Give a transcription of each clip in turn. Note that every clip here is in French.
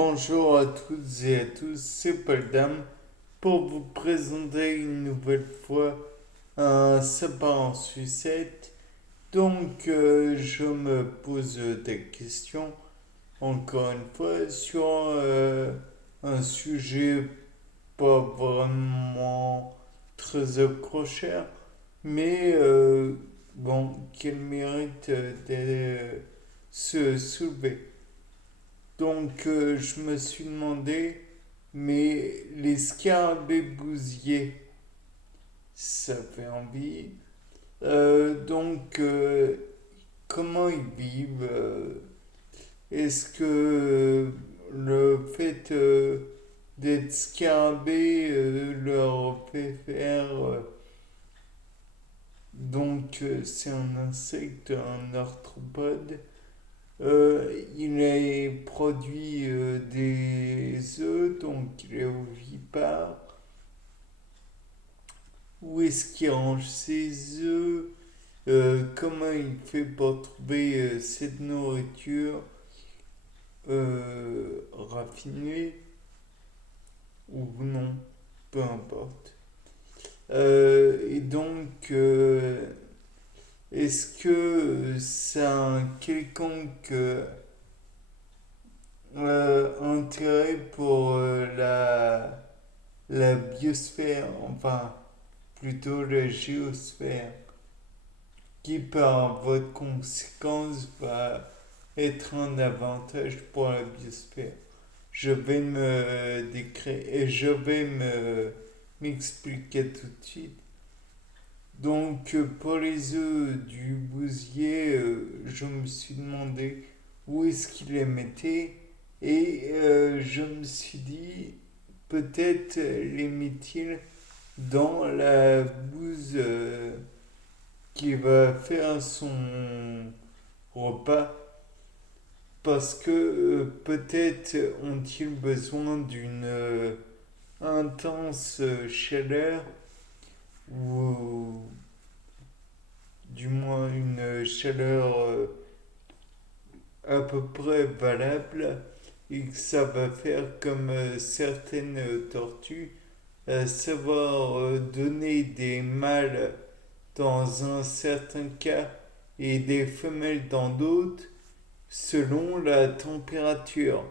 Bonjour à toutes et à tous, c'est Paul Dame pour vous présenter une nouvelle fois un sapin en sucette. Je me pose des questions, encore une fois, sur un sujet pas vraiment très accrocheur, mais qui mérite de se soulever. Je me suis demandé, mais les scarabées bousiers, ça fait envie. Comment ils vivent Est-ce que le fait d'être scarabée leur fait faire... c'est un insecte, un arthropode. Il a produit des œufs, donc il est ovipare. Où est-ce qu'il range ses œufs? Comment il fait pour trouver cette nourriture raffinée ou non? Peu importe. Est-ce que ça a un quelconque intérêt pour la biosphère, enfin plutôt la géosphère, qui par votre conséquence va être un avantage pour la biosphère? Je vais me décrire et je vais m'expliquer tout de suite. Pour les œufs du bousier, je me suis demandé où est-ce qu'il les mettait et je me suis dit peut-être les met-il dans la bouse qui va faire son repas parce que peut-être ont-ils besoin d'une intense chaleur ou du moins une chaleur à peu près valable et que ça va faire comme certaines tortues, à savoir donner des mâles dans un certain cas et des femelles dans d'autres selon la température.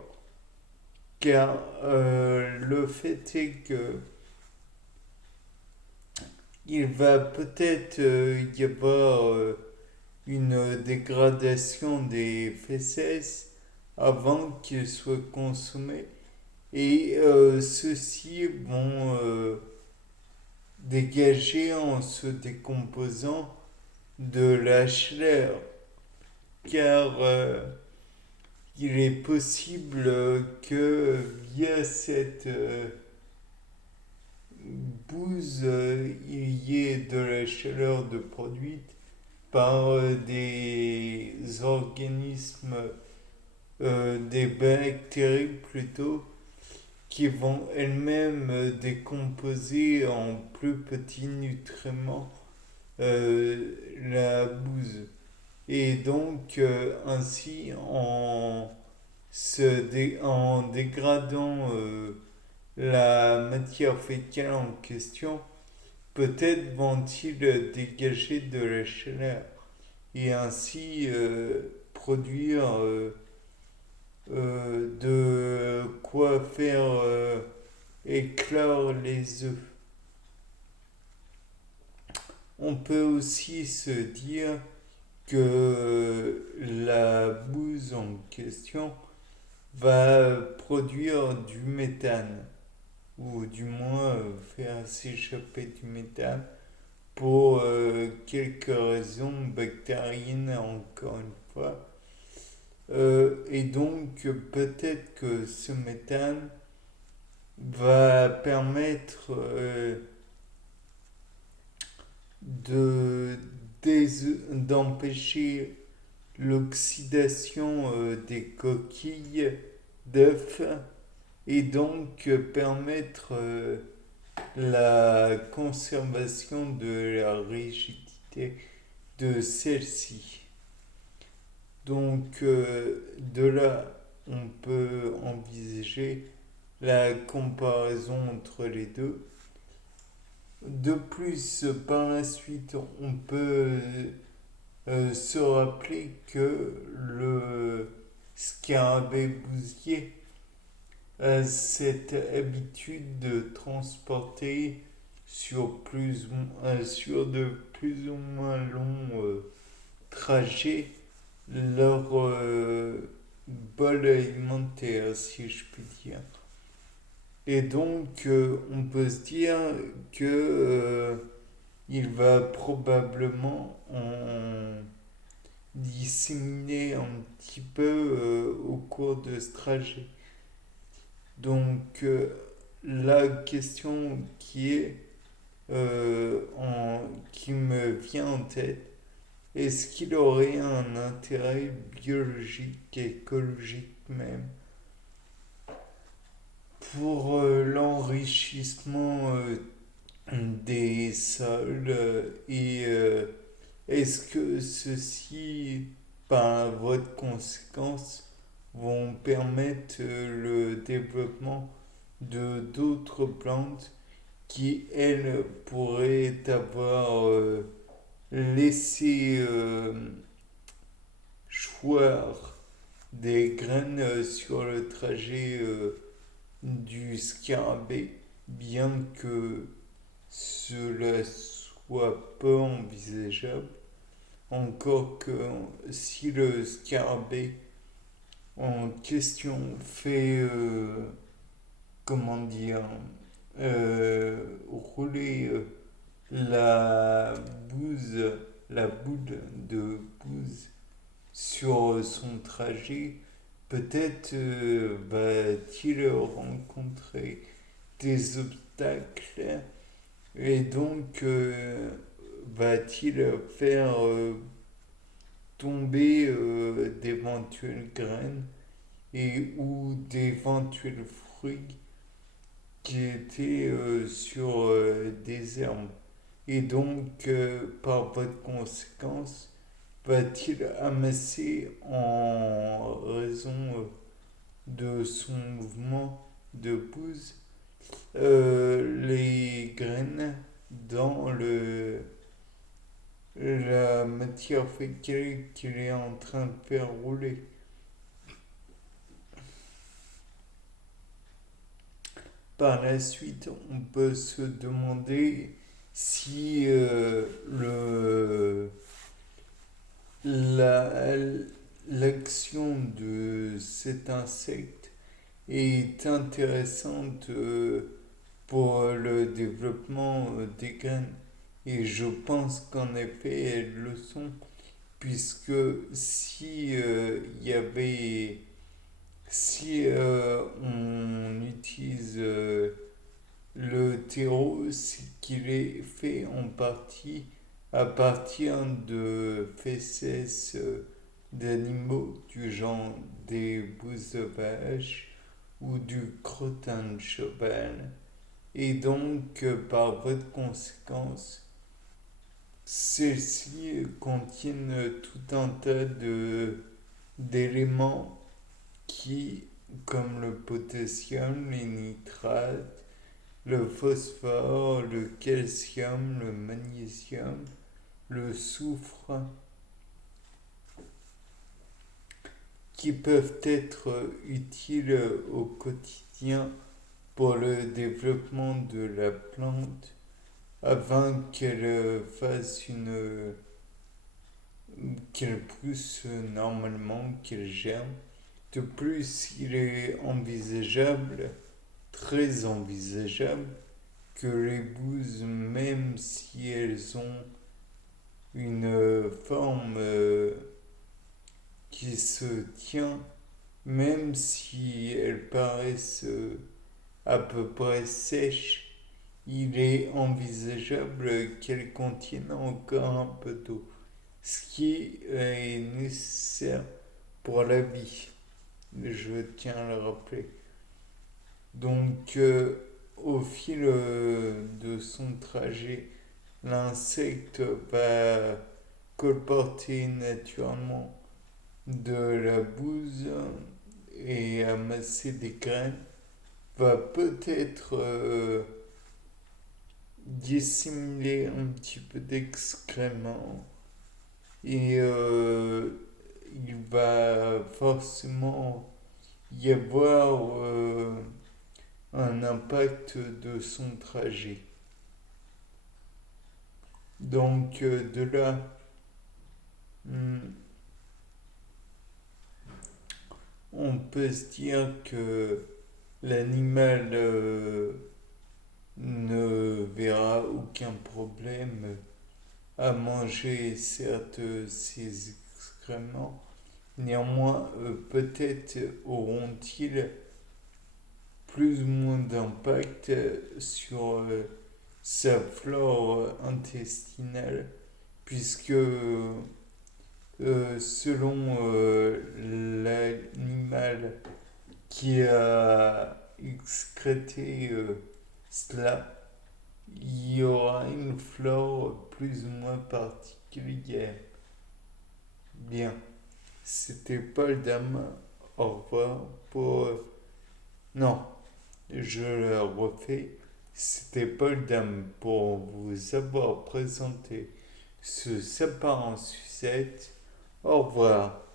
Car le fait est que il va peut-être y avoir une dégradation des fesses avant qu'ils soient consommés. Et ceux-ci vont dégager en se décomposant de la chaleur. Car il est possible que via cette bouse, il y ait de la chaleur de produite par des organismes, des bactéries plutôt, qui vont elles-mêmes décomposer en plus petits nutriments la bouse. Et ainsi, en dégradant la matière fécale en question, peut-être vont-ils dégager de la chaleur et ainsi produire de quoi faire éclore les œufs. On peut aussi se dire que la bouse en question va produire du méthane, ou du moins faire s'échapper du méthane pour quelques raisons bactériennes encore une fois. Peut-être que ce méthane va permettre de, d'empêcher l'oxydation des coquilles d'œufs et permettre la conservation de la rigidité de celle-ci. De là on peut envisager la comparaison entre les deux. De plus, par la suite, on peut se rappeler que le scarabée bousier a cette habitude de transporter sur de plus ou moins longs trajets leur bol alimentaire, si je puis dire. Et donc, on peut se dire que il va probablement en disséminer un petit peu au cours de ce trajet. Donc, la question qui me vient en tête, est-ce qu'il aurait un intérêt biologique, écologique même, pour l'enrichissement des sols et est-ce que ceux-ci, par voie de conséquence, vont permettre le développement de d'autres plantes qui, elles, pourraient avoir laissé choir des graines sur le trajet du scarabée, bien que cela soit peu envisageable. Encore que si le scarabée en question fait, comment dire, rouler la bouse, la boule de bouse sur son trajet, peut-être va-t-il rencontrer des obstacles et donc va-t-il faire tomber d'éventuelles graines et ou d'éventuels fruits qui étaient sur des herbes. Et donc, par voie de conséquence, va-t-il amasser en raison de son mouvement de pousse les graines dans la matière fécale qu'il est en train de faire rouler. Par la suite, on peut se demander si la, l'action de cet insecte est intéressante pour le développement des graines. Et je pense qu'en effet, elles le sont, puisque si il y avait, si on utilise le terreau, c'est qu'il est fait en partie à partir de fesses d'animaux du genre des bouses de vache ou du crottin de cheval. Et donc, par voie de conséquence, celles-ci contiennent tout un tas d'éléments qui, comme le potassium, les nitrates, le phosphore, le calcium, le magnésium, le soufre, qui peuvent être utiles au quotidien pour le développement de la plante afin qu'elle pousse normalement, qu'elle germe. De plus, il est envisageable, très envisageable, que les bouses, même si elles ont une forme qui se tient, même si elles paraissent à peu près sèches, il est envisageable qu'elles contiennent encore un peu d'eau, ce qui est nécessaire pour la vie, je tiens à le rappeler. Donc, au fil de son trajet, l'insecte va colporter naturellement de la bouse et amasser des graines va peut-être dissimuler un petit peu d'excréments et il va forcément y avoir un impact de son trajet. Donc de là, hmm, on peut se dire que l'animal ne verra aucun problème à manger certes ces excréments. Néanmoins, peut-être auront-ils plus ou moins d'impact sur sa flore intestinale, puisque selon l'animal qui a excrété cela, il y aura une flore plus ou moins particulière. Bien, c'était Paul Dame. Au revoir pour... non, je le refais. C'était Paul Dame pour vous avoir présenté ce sapin en sucette. Au revoir.